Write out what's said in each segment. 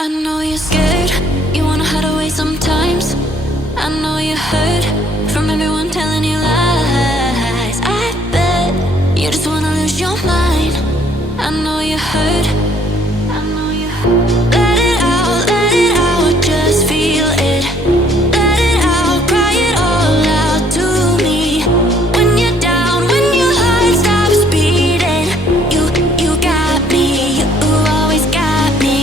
I know you're scared, you wanna hide away sometimes. I know you hurt from everyone telling you lies. I bet you just wanna lose your mind. I know you hurt, I know you hurt. Let it out, just feel it. Let it out, cry it all out to me. When you're down, when your heart stops beating, you got me, you always got me.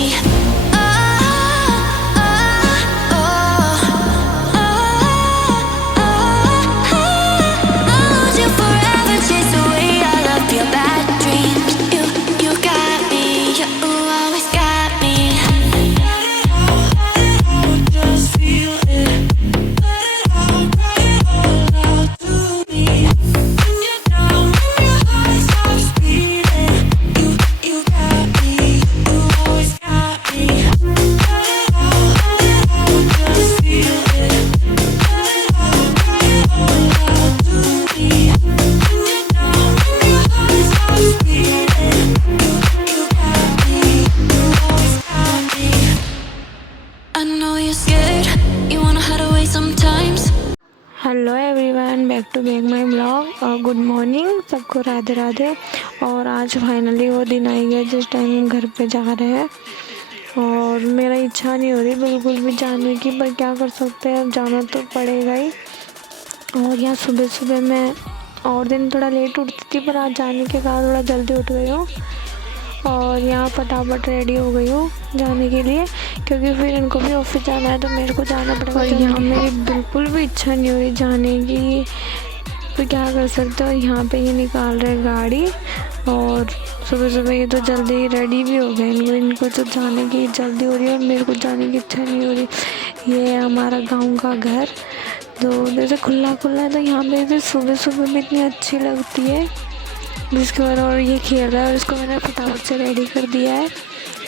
I know you're scared, you wanna hide away sometimes. Hello everyone, back to back my blog और good morning सबको, राधे राधे। और आज finally वो दिन आई है जिस time हम घर पे जा रहे हैं। और मेरा इच्छा नहीं हो रही बिल्कुल भी जाने की, पर क्या कर सकते हैं, अब जाना तो पड़ेगा ही। और यहाँ सुबह सुबह मैं और दिन थोड़ा लेट उठती थी, पर आज जाने के कारण थोड़ा जल्दी उठ गई हूँ। और यहाँ फटाफट रेडी हो गई हूँ जाने के लिए, क्योंकि फिर इनको भी ऑफिस जाना है तो मेरे को जाना पड़ेगा। और यहाँ मेरी बिल्कुल भी इच्छा नहीं हो रही जाने की, तो क्या कर सकते हो। यहाँ पे ये निकाल रहे गाड़ी, और सुबह सुबह ये तो जल्दी ही रेडी भी हो गए। इनको तो जाने की जल्दी हो रही है और मेरे को जाने की इच्छा नहीं हो रही। ये है हमारा गाँव का घर, तो जैसे खुला खुला है, तो यहाँ पे सुबह सुबह भी इतनी अच्छी लगती है। जिसके बाद और ये खेल रहा है और इसको मैंने फटाफट से रेडी कर दिया है।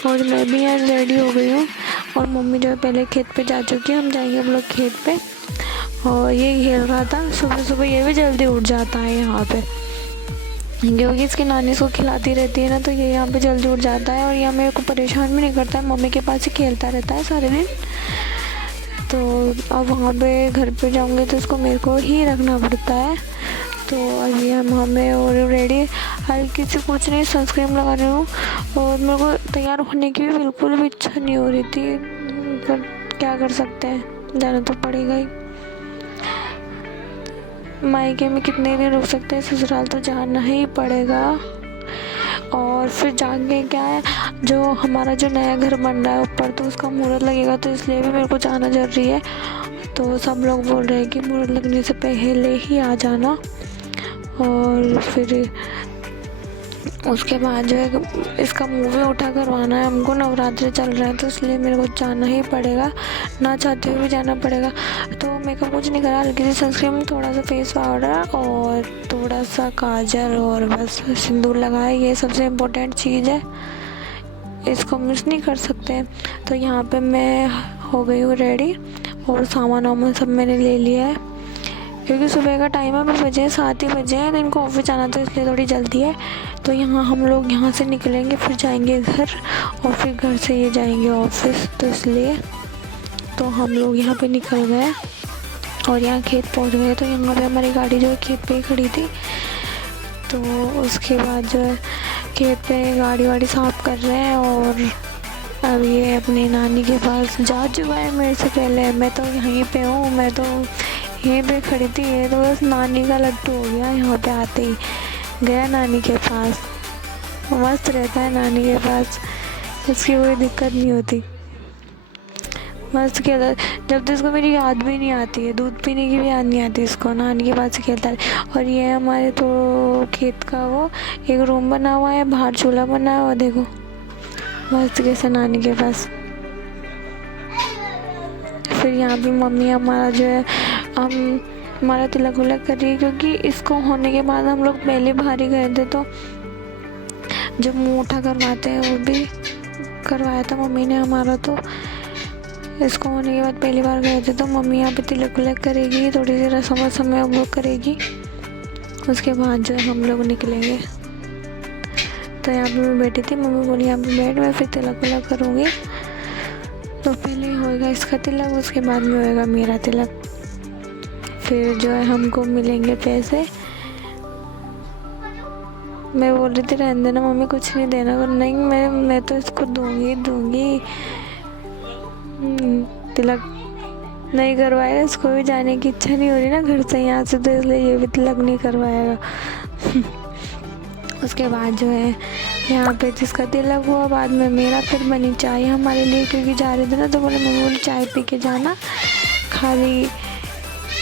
और मैं भी यहाँ रेडी हो गई हूँ। और मम्मी जो है पहले खेत पे जा चुकी है, हम जाएंगे हम लोग खेत पे। और ये खेल रहा था सुबह सुबह, ये भी जल्दी उठ जाता है यहाँ पे, क्योंकि इसकी नानी इसको खिलाती रहती है ना, तो ये यहाँ पे जल्दी उठ जाता है। और यहाँ मेरे को परेशान भी नहीं करता है, मम्मी के पास ही खेलता रहता है सारे दिन। तो अब वहाँ पे घर पे जाऊँगी तो इसको मेरे को ही रखना पड़ता है। तो अभी हमें और रेडी, हल्की सी कुछ नहीं सनस्क्रीन लगा रही हूँ। और मेरे को तैयार होने की भी बिल्कुल भी इच्छा नहीं हो रही थी, पर क्या कर सकते हैं, जाना तो पड़ेगा ही। मायके में कितने दिन रुक सकते हैं, ससुराल तो जाना ही पड़ेगा। और फिर जाके क्या है, जो हमारा जो नया घर बन रहा है ऊपर, तो उसका मुहूर्त लगेगा, तो इसलिए भी मेरे को जाना जरूरी है। तो सब लोग बोल रहे हैं कि मुहूर्त लगने से पहले ही आ जाना। और फिर उसके बाद जो है इसका मुँह भी उठा करवाना है हमको, नवरात्रि चल रहा है तो इसलिए मेरे को जाना ही पड़ेगा, ना चाहते हुए भी जाना पड़ेगा। तो मेकअप कुछ नहीं करा, हल्की सी सनस्क्रीन, थोड़ा सा फेस पाउडर और थोड़ा सा काजल और बस सिंदूर लगाए। ये सबसे इम्पोर्टेंट चीज़ है, इसको मिस नहीं कर सकते। तो यहाँ पे मैं हो गई हूँ रेडी, और सामान वामान सब मैंने ले लिया है, क्योंकि सुबह का टाइम है, 7 ही बजे हैं, तो इनको ऑफिस जाना तो इसलिए थोड़ी जल्दी है। तो यहाँ हम लोग यहाँ से निकलेंगे, फिर जाएंगे घर, और फिर घर से ये जाएंगे ऑफिस, तो इसलिए तो हम लोग यहाँ पे निकल गए और यहाँ खेत पहुँच गए। तो यहाँ पे हमारी गाड़ी जो है खेत पे ही खड़ी थी। तो उसके बाद जो है खेत पे गाड़ी वाड़ी साफ़ कर रहे हैं। और अब ये अपनी नानी के पास जा चुका है मेरे से पहले, मैं तो यहीं पे हूँ, मैं तो यहीं पे खड़ी थी। ये तो बस नानी का लट्टू हो गया, यहाँ पे आते ही गया नानी के पास। मस्त रहता है नानी के पास, इसकी कोई दिक्कत नहीं होती, मस्त खेलता। जब तो इसको मेरी याद भी नहीं आती है, दूध पीने की भी याद नहीं आती इसको, नानी के पास ही खेलता है। और ये है हमारे तो खेत का वो एक रूम बना हुआ है, बाहर चूल्हा बना हुआ, देखो मस्त कैसे नानी के पास। फिर यहाँ पे मम्मी हमारा जो है हमारा तिलक विलक कर रही है, क्योंकि इसको होने के बाद हम लोग पहले बाहर ही गए थे, तो जब मुँह उठा करवाते हैं वो भी करवाया था मम्मी ने हमारा। तो इसको होने के बाद पहली बार गए थे, तो मम्मी यहाँ पे तिलक विलक करेगी, थोड़ी सी रस्म वस्म हम लोग करेगी, उसके बाद जो है हम लोग निकलेंगे। तो यहाँ पे मैं बैठी थी, मम्मी बोली यहाँ पे बैठ, मैं फिर तिलक विलक करूँगी। तो पहले होएगा इसका तिलक, उसके बाद में होएगा मेरा तिलक। फिर जो है हमको मिलेंगे पैसे। मैं बोल रही थी रहने देना मम्मी, कुछ नहीं देना। पर नहीं, मैं तो इसको दूंगी। तिलक नहीं करवाएगा, इसको भी जाने की इच्छा नहीं हो रही ना घर से यहाँ से, तो इसलिए ये भी तिलक नहीं करवाएगा। उसके बाद जो है यहाँ पे जिसका तिलक हुआ, बाद में मेरा। फिर बनी चाय हमारे लिए, क्योंकि जा रहे थे ना, तो बोले मम्मी बोली चाय पी के जाना, खाली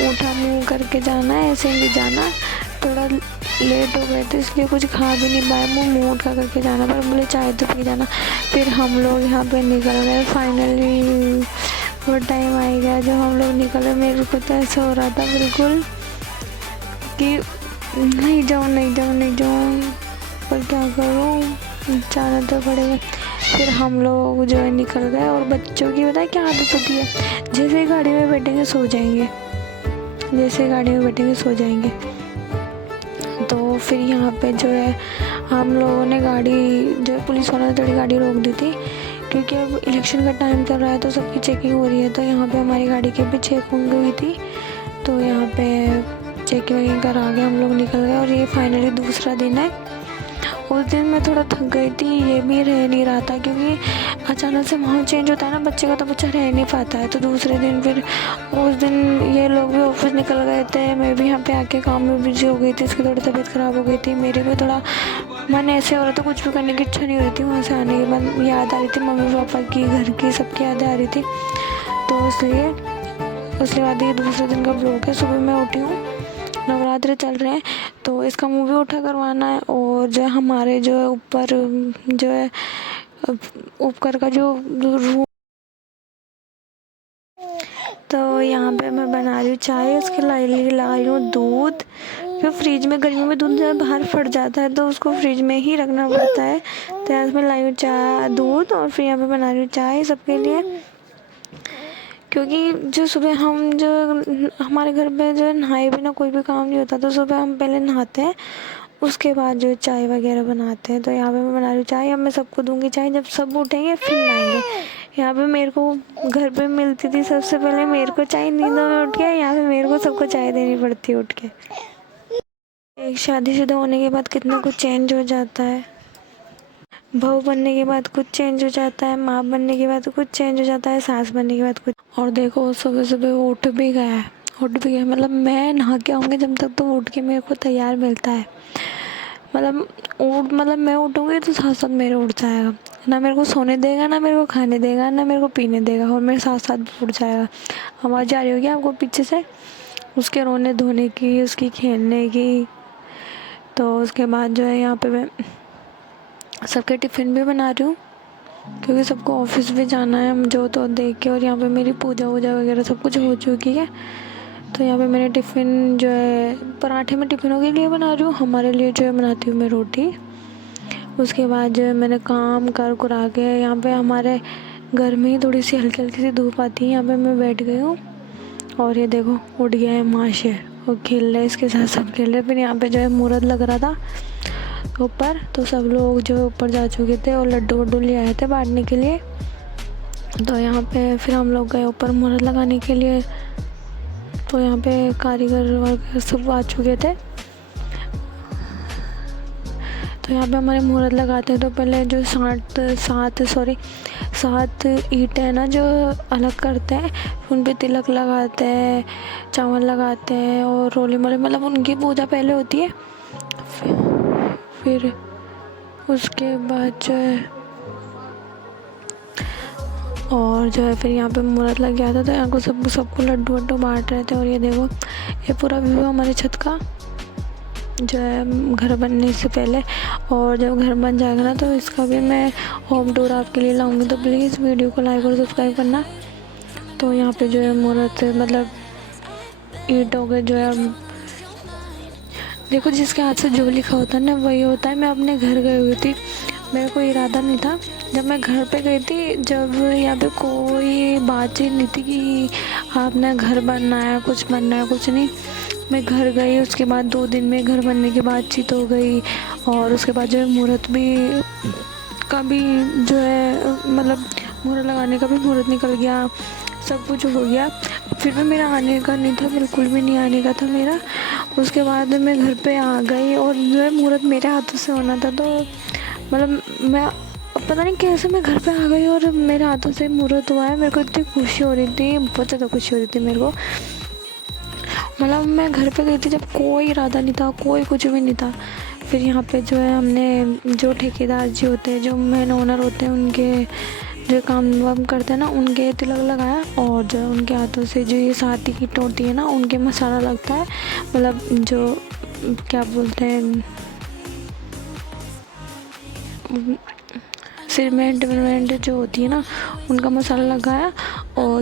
उठा मुँह करके जाना है, ऐसे नहीं जाना। थोड़ा लेट हो गए थे इसलिए कुछ खा भी नहीं पाए, मुँह उठा करके जाना, पर बोले चाय तो पी जाना। फिर हम लोग यहाँ पे निकल गए। फाइनली वो टाइम आ गया जब हम लोग निकले। मेरे को तो ऐसा हो रहा था बिल्कुल कि नहीं जाऊँ, पर क्या करूँ, जाना तो पड़ेगा। फिर हम लोग जो है निकल गए। और बच्चों की पता है क्या आदत होती है, जैसे ही गाड़ी में बैठेंगे सो जाएंगे। तो फिर यहाँ पे जो है हम लोगों ने गाड़ी, जो है पुलिस वालों ने थोड़ी गाड़ी रोक दी थी, क्योंकि अब इलेक्शन का टाइम चल रहा है तो सबकी चेकिंग हो रही है। तो यहाँ पे हमारी गाड़ी की भी चेकिंग हुई थी, तो यहाँ पे चेकिंग करा के हम लोग निकल गए। और ये फाइनली दूसरा दिन है। उस दिन मैं थोड़ा थक गई थी, ये भी रह नहीं रहा था, क्योंकि अचानक से माहौल चेंज होता है ना बच्चे का, तो बच्चा रह नहीं पाता है। तो दूसरे दिन फिर उस दिन ये लोग भी ऑफिस निकल गए थे, मैं भी यहाँ पे आके काम में बिजी हो गई थी। इसकी थोड़ी तबीयत ख़राब हो गई थी, मेरी भी थोड़ा मन ऐसे हो रहा था, कुछ भी करने की इच्छा नहीं हो रही थी। वहाँ से आने के बाद याद आ रही थी मम्मी पापा की, घर की, सबकी यादें आ रही थी। तो इसलिए उसके बाद ये दूसरे दिन का ब्लॉग है। सुबह मैं उठी हूँ, नवरात्रि चल रहे हैं, तो इसका मुँह भी उठा करवाना है। और जो है हमारे जो है ऊपर जो है ऊपर का जो रूम, तो यहाँ पे मैं बना रही हूँ चाय। उसके लिए ला रही हूँ दूध, क्योंकि फ्रिज में गर्मियों में दूध जब बाहर फट जाता है तो उसको फ्रिज में ही रखना पड़ता है। तो यहाँ मैं लाई हूँ चाय, दूध, और फिर यहाँ पे बना रही हूँ चाय सबके लिए। क्योंकि जो सुबह हम जो हमारे घर पे जो नहाए बिना कोई भी काम नहीं होता, तो सुबह हम पहले नहाते हैं, उसके बाद जो चाय वगैरह बनाते हैं। तो यहाँ पे मैं बना रही हूँ चाय। अब मैं सबको दूंगी चाय, जब सब उठेंगे फिर नहाएंगे। यहाँ पे मेरे को घर पे मिलती थी सबसे पहले मेरे को चाय, नींदों में उठ के। यहाँ पे मेरे को सबको चाय देनी पड़ती है उठ के। एक शादीशुदा होने के बाद कितना कुछ चेंज हो जाता है, बहू बनने के बाद कुछ चेंज हो जाता है, माँ बनने के बाद कुछ चेंज हो जाता है, सास बनने के बाद कुछ। और देखो सुबह सुबह वो उठ भी गया, मतलब मैं नहा के आऊँगी जब तक तो उठ के मेरे को तैयार मिलता है। मतलब मैं उठूँगी तो साथ साथ मेरे उठ जाएगा, ना मेरे को सोने देगा, ना मेरे को खाने देगा, ना मेरे को पीने देगा, और मेरे साथ साथ उठ जाएगा। आवाज़ आ रही होगी आपको पीछे से उसके रोने धोने की, उसकी खेलने की। तो उसके बाद जो है यहाँ पे मैं सबके टिफ़िन भी बना रही हूँ, क्योंकि सबको ऑफिस भी जाना है जो तो देख के। और यहाँ पे मेरी पूजा वूजा वगैरह सब कुछ हो चुकी है। तो यहाँ पे मैंने टिफ़िन जो है पराठे में टिफ़िनों के लिए बना रही हूँ, हमारे लिए जो है बनाती हूँ मैं रोटी। उसके बाद जो है मैंने काम कर कुरा के, यहाँ पे हमारे घर में ही थोड़ी सी हल्की हल्की सी धूप आती है, यहाँ पे मैं बैठ गई हूँ। और ये देखो उठ गया है माशे, वो खेल रहे, इसके साथ सब खेल रहे। फिर यहाँ पे जो है मुहूर्त लग रहा था ऊपर, तो सब लोग जो ऊपर जा चुके थे और लड्डू वड्डू ले आए थे बांटने के लिए। तो यहाँ पे फिर हम लोग गए ऊपर मुहूर्त लगाने के लिए। तो यहाँ पे कारीगर वगैरह सब आ चुके थे। तो यहाँ पे हमारे मुहूर्त लगाते हैं तो पहले जो सात ईंटें है ना जो अलग करते हैं, उन पे तिलक लगाते हैं, चावल लगाते हैं और रोली मोली, मतलब उनकी पूजा पहले होती है। फिर उसके बाद जो है और जो है फिर यहाँ पे मुहूर्त लग गया था, तो यहाँ को सबको लड्डू वड्डू बांट रहे थे। और ये देखो ये पूरा व्यू हमारे छत का जो है घर बनने से पहले। और जब घर बन जाएगा ना तो इसका भी मैं होम टूर आपके लिए लाऊंगी, तो प्लीज़ वीडियो को लाइक और सब्सक्राइब करना। तो यहाँ पे जो है मुहूर्त मतलब ईंटों के जो है, देखो जिसके हाथ से जो लिखा होता है ना वही होता है। मैं अपने घर गई हुई थी, मेरा कोई इरादा नहीं था। जब मैं घर पे गई थी, जब यहाँ पे कोई बातचीत नहीं थी कि आपने घर बनना है, कुछ बनना है, कुछ नहीं। मैं घर गई, उसके बाद 2 दिन में घर बनने की बातचीत हो गई। और उसके बाद जो है मुहूर्त भी का भी जो है मतलब मुहूर्त लगाने का भी मुहूर्त निकल गया, सब कुछ हो गया। फिर भी मेरा आने का नहीं था, बिल्कुल भी नहीं आने का था मेरा। उसके बाद मैं घर पे आ गई और जो है मुहूर्त मेरे हाथों से होना था, तो मतलब मैं पता नहीं कैसे मैं घर पे आ गई और मेरे हाथों से मुहूर्त हुआ है। मेरे को इतनी खुशी हो रही थी, बहुत ज़्यादा खुशी हो रही थी मेरे को। मतलब मैं घर पे गई थी जब कोई इरादा नहीं था, कोई कुछ भी नहीं था। फिर यहाँ पे जो है हमने जो ठेकेदार जी होते हैं, जो मेन ओनर होते हैं, उनके जो काम वाम करते हैं ना, उनके तिलक लगाया। और जो है उनके हाथों से जो ये साथी किट होती है ना, उनके मसाला लगता है। मतलब जो क्या बोलते हैं, सीमेंट वीमेंट जो होती है ना, उनका मसाला लगाया।